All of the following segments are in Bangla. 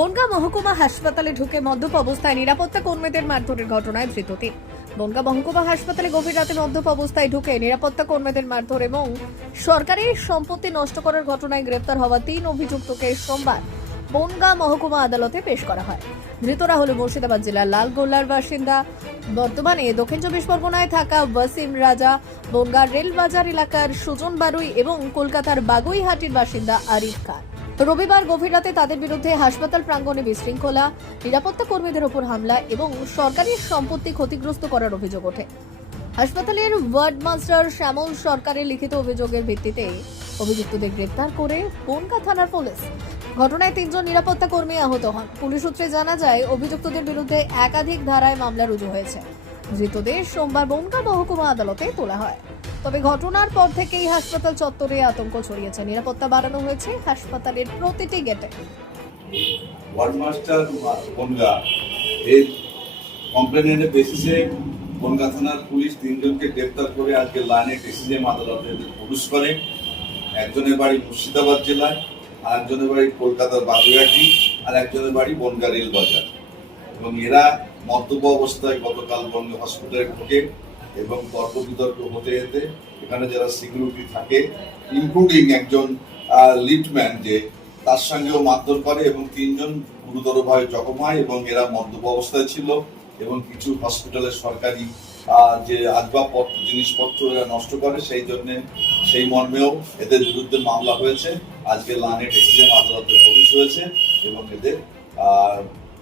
বনগাঁ মহকুমা হাসপাতালে ঢুকে মদ্যপ অবস্থায় নিরাপত্তা কর্মীদের মারধরের ঘটনায় ধৃত তিন। বনগাঁ মহকুমা হাসপাতালে গভীর রাতে মদ্যপ অবস্থায় ঢুকে নিরাপত্তা কর্মীদের মারধর এবং সরকারি সম্পত্তি নষ্ট করার ঘটনায় গ্রেপ্তার হওয়া তিন অভিযুক্তকে সোমবার বনগাঁ মহকুমা আদালতে পেশ করা হয়। ধৃতরা হল মুর্শিদাবাদ জেলার লালগোল্লার বাসিন্দা। বর্তমানে দক্ষিণ চব্বিশ পরগনায় থাকা ওয়াসিম রাজা, বনগাঁ রেল বাজার এলাকার সুজন বারুই এবং কলকাতার বাগুইহাটির বাসিন্দা আরিফ খান। রবিবার গভীর রাতে তাদের বিরুদ্ধে হাসপাতাল প্রাঙ্গণে বিশৃঙ্খলা, নিরাপত্তা কর্মীদের ওপর হামলা এবং সরকারি সম্পত্তি ক্ষতিগ্রস্ত করার অভিযোগ ওঠে। হাসপাতালের ওয়ার্ড মাস্টার শ্যামল সরকারের লিখিত অভিযোগের ভিত্তিতে অভিযুক্তদের গ্রেপ্তার করে বনগা থানার পুলিশ। ঘটনায় তিনজন নিরাপত্তা কর্মী আহত হন। পুলিশ সূত্রে জানা যায়, অভিযুক্তদের বিরুদ্ধে একাধিক ধারায় মামলা রুজু হয়েছে। ধৃতদের সোমবার বনগা মহকুমা আদালতে তোলা হয়। তবে ঘটনার পর থেকেই হাসপাতাল চত্বরে আতঙ্ক ছড়িয়েছে। নিরাপত্তা বাড়ানো হয়েছে হাসপাতালের প্রতিটি গেটে। ওয়ার্ড মাস্টার বনগা এই কমপ্লেনের বেসিসে বনগা থানার পুলিশ তিনজনকে গ্রেপ্তার করে আজকে লাইনে এসিজেম আদালতে পুলিশ করে। একজনের বাড়ি মুর্শিদাবাদ জেলায় আর একজনের বাড়ি কলকাতার বাগুইহাটি আর একজনের বাড়ি বনগা রেল বাজার এবং এরা মদ্যপ অবস্থায় গতকাল বনগা হসপিটালে ঢোকে। এবং তর্ক বিতর্ক হতে যেতে এখানে যারা সিকিউরিটি থাকে ইনক্লুডিং একজন লিডম্যান যে তার সঙ্গেও মারধর করে এবং তিনজন গুরুতরভাবে জখম হয় এবং এরা মদ্যপ অবস্থায় ছিল এবং কিছু হসপিটালের সরকারি যে আসবাবপত্র, জিনিসপত্র এরা নষ্ট করে, সেই জন্য সেই মর্মেও এদের বিরুদ্ধে মামলা হয়েছে। আজকে লানে ডেসিশন আদালতে প্রবেশ হয়েছে এবং এদের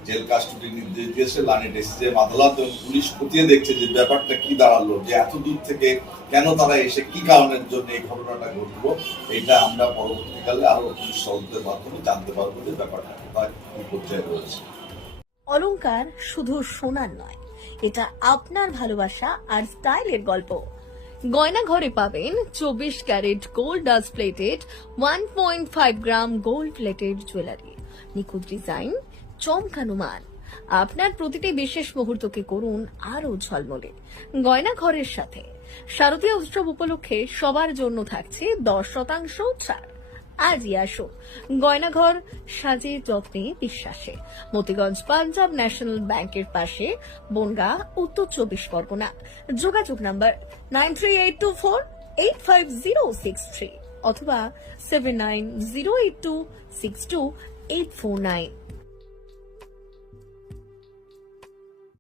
জেল কাস্টডি নির্দেশ দিয়েছে লানে ডেসিশন আদালত এবং পুলিশ খতিয়ে দেখছে যে ব্যাপারটা কি দাঁড়াল যে এত দূর থেকে কেন তারা এসে কি কারণের জন্য এই ঘটনাটা ঘটলো এটা আমরা পরবর্তীকালে আরও পুলিশ তদন্তের মাধ্যমে জানতে পারব যে ব্যাপারটা কোথায় কি পর্যায়ে রয়েছে। অলংকার শুধু সোনার নয় এটা আপনার ভালোবাসা আর স্টাইলের গল্প। গয়না ঘরে পাবেন চব্বিশ carat gold dust plated one point five gram gold plated jewellery নিখুঁত ডিজাইন চমকানো আপনার প্রতিটি বিশেষ মুহূর্তকে করুন আরও ঝলমলে। গয়না ঘরের সাথে। শারদীয় উৎসব উপলক্ষে সবার জন্য থাকছে দশ শতাংশ ছাড়। আজই আসুন। গয়নাঘর সাজে যত্নে বিশ্বাসে। মতিগঞ্জ পাঞ্জাব ন্যাশনাল ব্যাংকের পাশে, বনগা, উত্তর চব্বিশ পরগনা। যোগাযোগ number nine three eight two four eight five zero six three অথবা seven nine zero eight two six two eight four nine.